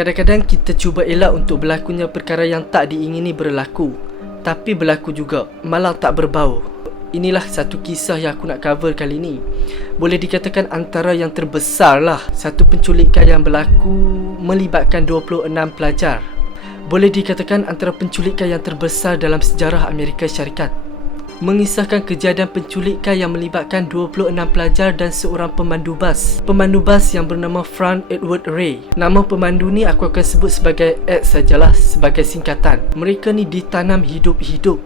Kadang-kadang kita cuba elak untuk berlakunya perkara yang tak diingini berlaku, tapi berlaku juga, malah tak berbau. Inilah satu kisah yang aku nak cover kali ni. Boleh dikatakan antara yang terbesar lah. Satu penculikan yang berlaku melibatkan 26 pelajar. Boleh dikatakan antara penculikan yang terbesar dalam sejarah Amerika Syarikat. Mengisahkan kejadian penculikan yang melibatkan 26 pelajar dan seorang pemandu bas. Pemandu bas yang bernama Frank Edward Ray. Nama pemandu ni aku akan sebut sebagai Ed sajalah, sebagai singkatan. Mereka ni ditanam hidup-hidup.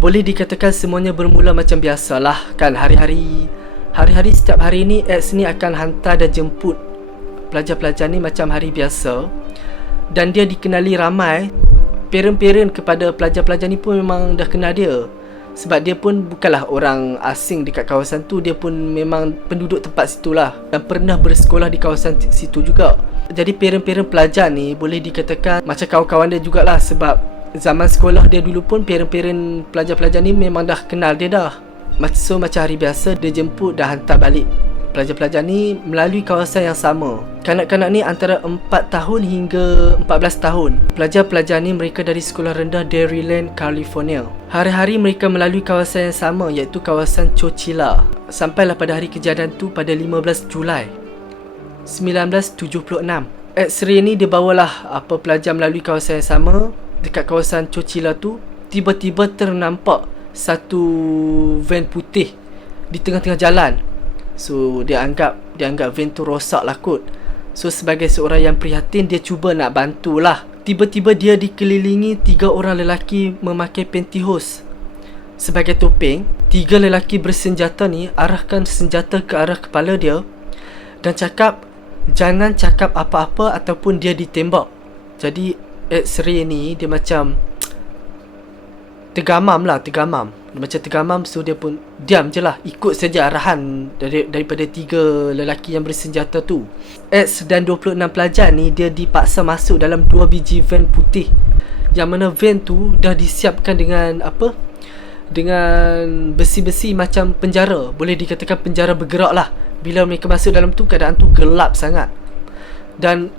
Boleh dikatakan semuanya bermula macam biasalah kan, hari-hari setiap hari ni Ed ni akan hantar dan jemput pelajar-pelajar ni macam hari biasa. Dan dia dikenali ramai. Parent-parent kepada pelajar-pelajar ni pun memang dah kenal dia, sebab dia pun bukanlah orang asing dekat kawasan tu. Dia pun memang penduduk tempat situlah dan pernah bersekolah di kawasan situ juga. Jadi parent-parent pelajar ni boleh dikatakan macam kawan-kawan dia jugalah, sebab zaman sekolah dia dulu pun parent-parent pelajar-pelajar ni memang dah kenal dia dah. So macam hari biasa dia jemput dan hantar balik pelajar-pelajar ni melalui kawasan yang sama. Kanak-kanak ni antara 4 tahun hingga 14 tahun. Pelajar-pelajar ni mereka dari sekolah rendah Dairyland, California. Hari-hari mereka melalui kawasan yang sama, iaitu kawasan Chowchilla. Sampailah pada hari kejadian tu pada 15 Julai 1976. X-ray ni dia bawalah pelajar melalui kawasan yang sama. Dekat kawasan Chowchilla tu tiba-tiba ternampak satu van putih di tengah-tengah jalan. So dia anggap van tu rosak lah kot. So sebagai seorang yang prihatin, dia cuba nak bantulah. Tiba-tiba dia dikelilingi 3 orang lelaki memakai pantyhose sebagai topeng. 3 lelaki bersenjata ni arahkan senjata ke arah kepala dia dan cakap jangan cakap apa-apa ataupun dia ditembak. Jadi X-ray ni dia macam tergamam. Dia macam tergamam. So dia pun diam je lah, ikut saja arahan daripada 3 lelaki yang bersenjata tu. X dan 26 pelajar ni dia dipaksa masuk dalam 2 biji van putih, yang mana van tu dah disiapkan dengan dengan besi-besi macam penjara. Boleh dikatakan penjara bergerak lah. Bila mereka masuk dalam tu, keadaan tu gelap sangat. Dan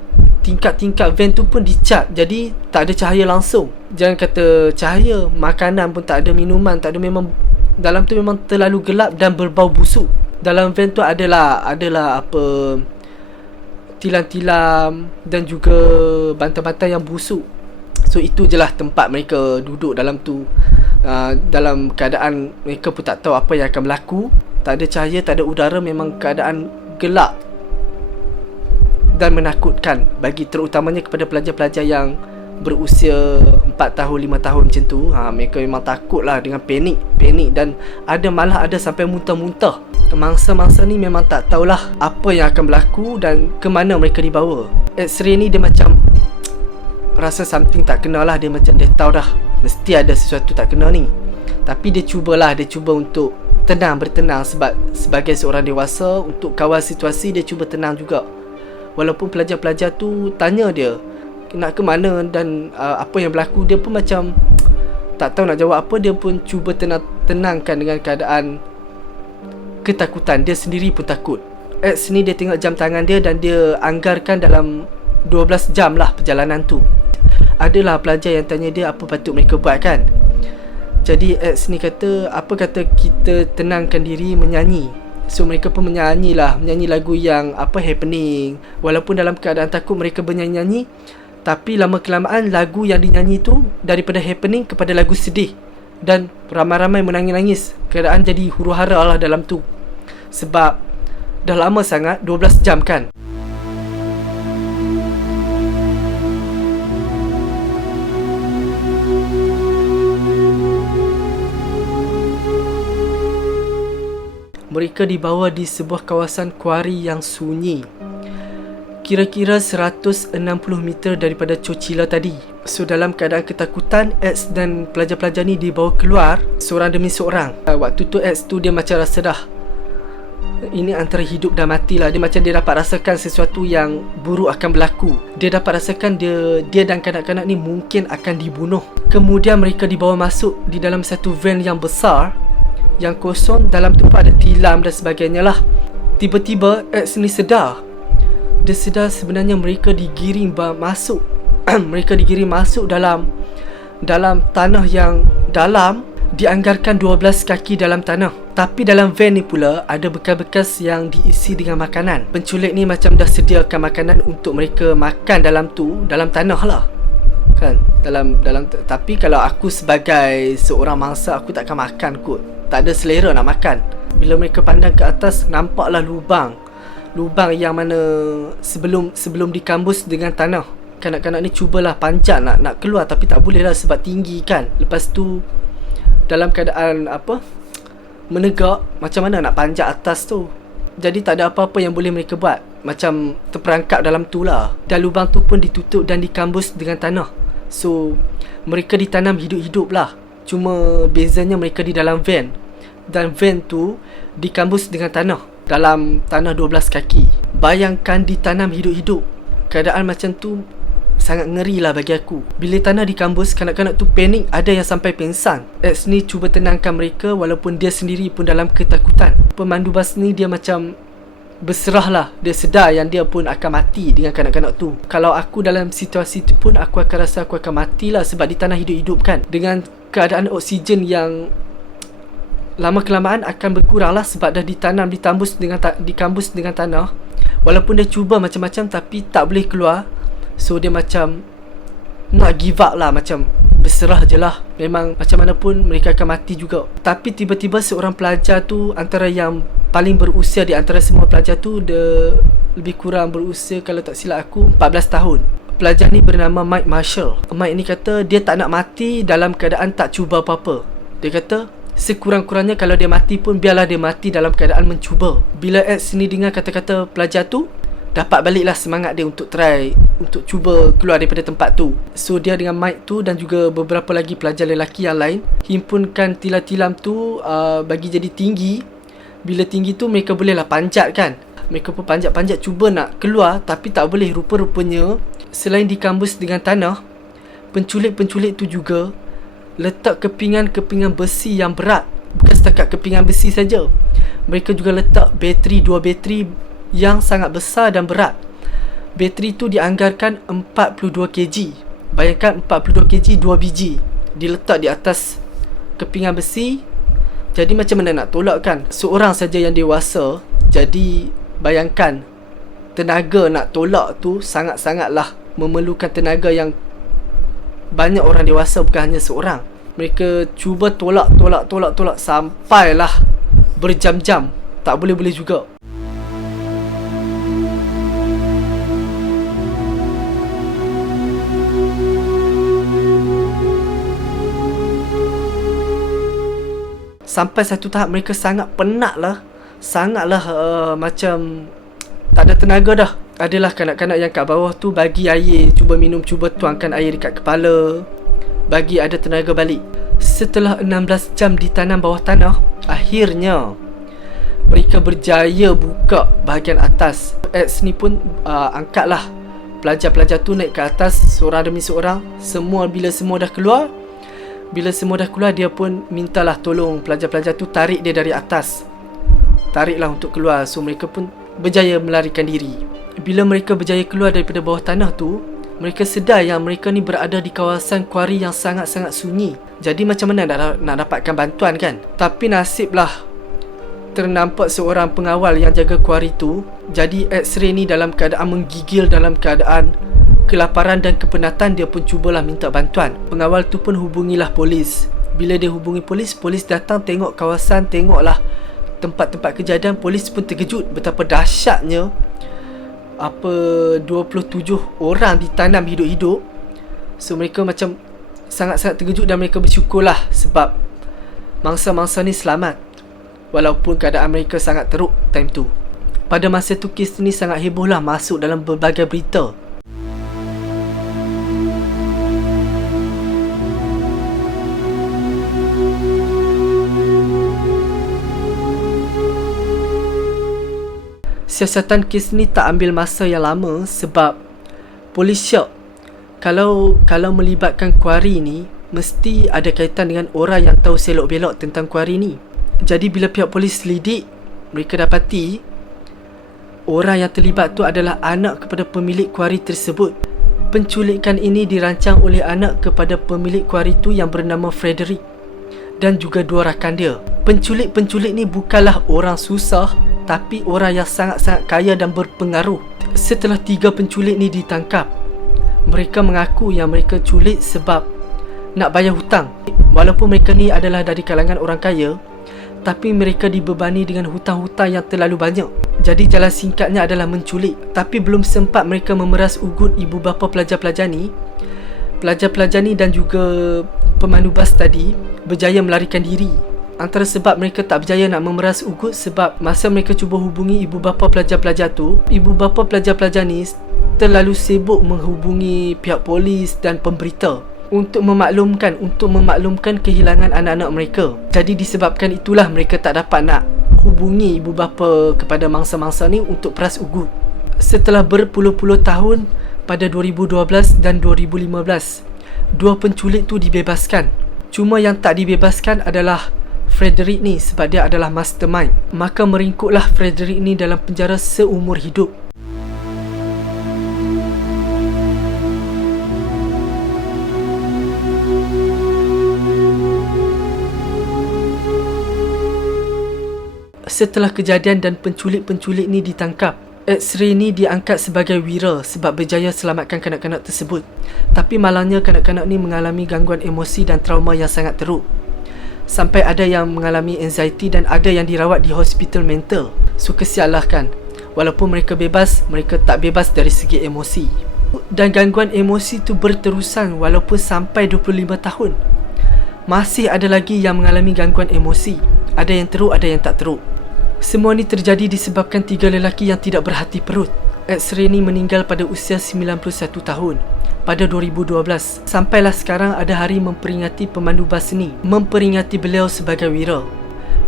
tingkap-tingkap van tu pun dicat, jadi tak ada cahaya langsung. Jangan kata cahaya, makanan pun tak ada, minuman tak ada. Memang dalam tu memang terlalu gelap dan berbau busuk. Dalam van tu adalah tilam-tilam dan juga bantal-bantal yang busuk. So itu je lah tempat mereka duduk dalam tu. Dalam keadaan mereka pun tak tahu apa yang akan berlaku. Tak ada cahaya, tak ada udara, memang keadaan gelap dan menakutkan bagi terutamanya kepada pelajar-pelajar yang berusia 4 tahun, 5 tahun macam tu. Mereka memang takut lah dengan panik dan malah ada sampai muntah-muntah. Mangsa-mangsa ni memang tak tahulah apa yang akan berlaku dan ke mana mereka dibawa. X-ray ni dia macam rasa something tak kena lah. Dia macam dia tahu dah mesti ada sesuatu tak kena ni, tapi dia cuba untuk bertenang, sebab sebagai seorang dewasa untuk kawal situasi dia cuba tenang juga. Walaupun pelajar-pelajar tu tanya dia nak ke mana dan apa yang berlaku, dia pun macam tak tahu nak jawab apa. Dia pun cuba tenangkan dengan keadaan ketakutan. Dia sendiri pun takut. X ni dia tengok jam tangan dia dan dia anggarkan dalam 12 jam lah perjalanan tu. Adalah pelajar yang tanya dia apa patut mereka buat kan. Jadi X ni kata kita tenangkan diri, menyanyi. So mereka pun menyanyi lagu yang happening. Walaupun dalam keadaan takut mereka bernyanyi, tapi lama kelamaan lagu yang dinyanyi tu daripada happening kepada lagu sedih, dan ramai-ramai menangis-nangis. Keadaan jadi huru-hara lah dalam tu, sebab dah lama sangat, 12 jam kan. Mereka dibawa di sebuah kawasan kuari yang sunyi, kira-kira 160 meter daripada Chowchilla tadi. So dalam keadaan ketakutan, X dan pelajar-pelajar ni dibawa keluar seorang demi seorang. Waktu tu X tu dia macam rasa dah Ini antara hidup dan mati lah. Dia macam dia dapat rasakan sesuatu yang buruk akan berlaku. Dia dapat rasakan dia dan kanak-kanak ni mungkin akan dibunuh. Kemudian mereka dibawa masuk di dalam satu van yang besar, yang kosong. Dalam tu ada tilam dan sebagainya lah. Tiba-tiba X ni sedar. Dia sedar sebenarnya mereka digiring masuk mereka digiring masuk dalam tanah yang dalam. Dianggarkan 12 kaki dalam tanah. Tapi dalam van ni pula ada bekas-bekas yang diisi dengan makanan. Penculik ni macam dah sediakan makanan untuk mereka makan dalam tanah lah. Kan? Tapi kalau aku sebagai seorang mangsa, aku takkan makan kot. Tak ada selera nak makan. Bila mereka pandang ke atas, nampaklah lubang yang mana sebelum dikambus dengan tanah. Kanak-kanak ni cubalah panjat nak keluar, tapi tak boleh lah sebab tinggi kan. Lepas tu dalam keadaan menegak, macam mana nak panjat atas tu. Jadi tak ada apa-apa yang boleh mereka buat. Macam terperangkap dalam tu lah. Dan lubang tu pun ditutup dan dikambus dengan tanah. So mereka ditanam hidup-hidup lah. Cuma bezanya mereka di dalam van. Dan van tu dikambus dengan tanah. Dalam tanah 12 kaki. Bayangkan ditanam hidup-hidup. Keadaan macam tu sangat ngeri lah bagi aku. Bila tanah dikambus, kanak-kanak tu panik. Ada yang sampai pingsan. X ni cuba tenangkan mereka walaupun dia sendiri pun dalam ketakutan. Pemandu bas ni dia macam berserah lah. Dia sedar yang dia pun akan mati dengan kanak-kanak tu. Kalau aku dalam situasi tu pun, aku akan rasa aku akan mati lah. Sebab di tanah hidup-hidup kan. Dengan keadaan oksigen yang lama-kelamaan akan berkurang lah. Sebab dah dikambus dengan tanah. Walaupun dia cuba macam-macam tapi tak boleh keluar. So dia macam nak give up lah, macam berserah je lah. Memang macam mana pun mereka akan mati juga. Tapi tiba-tiba seorang pelajar tu, antara yang paling berusia di antara semua pelajar tu, dia lebih kurang berusia, kalau tak silap aku, 14 tahun. Pelajar ni bernama Mike Marshall. Mike ni kata dia tak nak mati dalam keadaan tak cuba apa-apa. Dia kata sekurang-kurangnya kalau dia mati pun biarlah dia mati dalam keadaan mencuba. Bila X ni dengar kata-kata pelajar tu, dapat baliklah semangat dia untuk cuba keluar daripada tempat tu. So dia dengan Mike tu dan juga beberapa lagi pelajar lelaki yang lain himpunkan tilam-tilam tu bagi jadi tinggi. Bila tinggi tu mereka bolehlah panjat kan. Mereka pun panjat-panjat cuba nak keluar, tapi tak boleh. Rupa-rupanya selain dikambus dengan tanah, penculik-penculik tu juga letak kepingan-kepingan besi yang berat. Bukan setakat kepingan besi saja, mereka juga letak dua bateri yang sangat besar dan berat. Bateri tu dianggarkan 42 kg. Bayangkan 42 kg 2 biji diletak di atas kepingan besi. Jadi macam mana nak tolak kan? Seorang saja yang dewasa. Jadi bayangkan tenaga nak tolak tu sangat-sangatlah memerlukan tenaga yang banyak orang dewasa, bukan hanya seorang. Mereka cuba tolak sampailah berjam-jam. Tak boleh-boleh juga. Sampai satu tahap mereka sangat penat lah. Sangatlah macam tak ada tenaga dah. Adalah kanak-kanak yang kat bawah tu bagi air, cuba minum, cuba tuangkan air dekat kepala, bagi ada tenaga balik. Setelah 16 jam ditanam bawah tanah, akhirnya mereka berjaya buka bahagian atas. X ni pun angkatlah pelajar-pelajar tu naik ke atas seorang demi seorang. Bila semua dah keluar, dia pun mintalah tolong pelajar-pelajar tu tarik dia dari atas. Tariklah untuk keluar. So mereka pun berjaya melarikan diri. Bila mereka berjaya keluar daripada bawah tanah tu, mereka sedar yang mereka ni berada di kawasan kuari yang sangat-sangat sunyi. Jadi macam mana nak dapatkan bantuan kan? Tapi nasiblah ternampak seorang pengawal yang jaga kuari tu. Jadi X-ray ni dalam keadaan menggigil, dalam keadaan kelaparan dan kepenatan, dia pun cubalah minta bantuan. Pengawal tu pun hubungilah polis. Bila dia hubungi polis, polis datang tengok kawasan, tengoklah tempat-tempat kejadian. Polis pun terkejut betapa dahsyatnya 27 orang ditanam hidup-hidup. So mereka macam sangat-sangat terkejut dan mereka bersyukurlah sebab mangsa-mangsa ni selamat. Walaupun keadaan mereka sangat teruk time tu. Pada masa tu kes ni sangat heboh lah, masuk dalam berbagai berita. Siasatan kes ni tak ambil masa yang lama sebab polis syok. Kalau melibatkan kuari ni, mesti ada kaitan dengan orang yang tahu selok belok tentang kuari ni. Jadi bila pihak polis selidik, mereka dapati orang yang terlibat tu adalah anak kepada pemilik kuari tersebut. Penculikan ini dirancang oleh anak kepada pemilik kuari tu yang bernama Frederick dan juga 2 rakan dia. Penculik ni bukanlah orang susah, tapi orang yang sangat-sangat kaya dan berpengaruh. Setelah 3 penculik ni ditangkap, mereka mengaku yang mereka culik sebab nak bayar hutang. Walaupun mereka ni adalah dari kalangan orang kaya, tapi mereka dibebani dengan hutang-hutang yang terlalu banyak. Jadi jalan singkatnya adalah menculik. Tapi belum sempat mereka memeras ugut ibu bapa pelajar-pelajar ni, dan juga pemandu bas tadi berjaya melarikan diri. Antara sebab mereka tak berjaya nak memeras ugut sebab masa mereka cuba hubungi ibu bapa pelajar-pelajar tu, ibu bapa pelajar-pelajar ni terlalu sibuk menghubungi pihak polis dan pemberita untuk memaklumkan kehilangan anak-anak mereka. Jadi disebabkan itulah mereka tak dapat nak hubungi ibu bapa kepada mangsa-mangsa ni untuk peras ugut. Setelah berpuluh-puluh tahun, pada 2012 dan 2015, 2 penculik tu dibebaskan. Cuma yang tak dibebaskan adalah Frederick ni sebab dia adalah mastermind. Maka meringkuklah Frederick ni dalam penjara seumur hidup. Setelah kejadian dan penculik-penculik ni ditangkap, X-Ray ni diangkat sebagai wira sebab berjaya selamatkan kanak-kanak tersebut. Tapi malangnya kanak-kanak ni mengalami gangguan emosi dan trauma yang sangat teruk. Sampai ada yang mengalami anxiety dan ada yang dirawat di hospital mental. So kesian lah kan. Walaupun mereka bebas, mereka tak bebas dari segi emosi. Dan gangguan emosi tu berterusan walaupun sampai 25 tahun. Masih ada lagi yang mengalami gangguan emosi. Ada yang teruk, ada yang tak teruk. Semua ni terjadi disebabkan 3 lelaki yang tidak berhati perut. X-Ray ni meninggal pada usia 91 tahun pada 2012. Sampailah sekarang ada hari memperingati pemandu bas ni, memperingati beliau sebagai wira.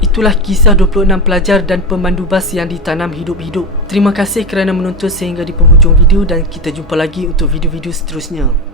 Itulah kisah 26 pelajar dan pemandu bas yang ditanam hidup-hidup. Terima kasih kerana menonton sehingga di penghujung video dan kita jumpa lagi untuk video-video seterusnya.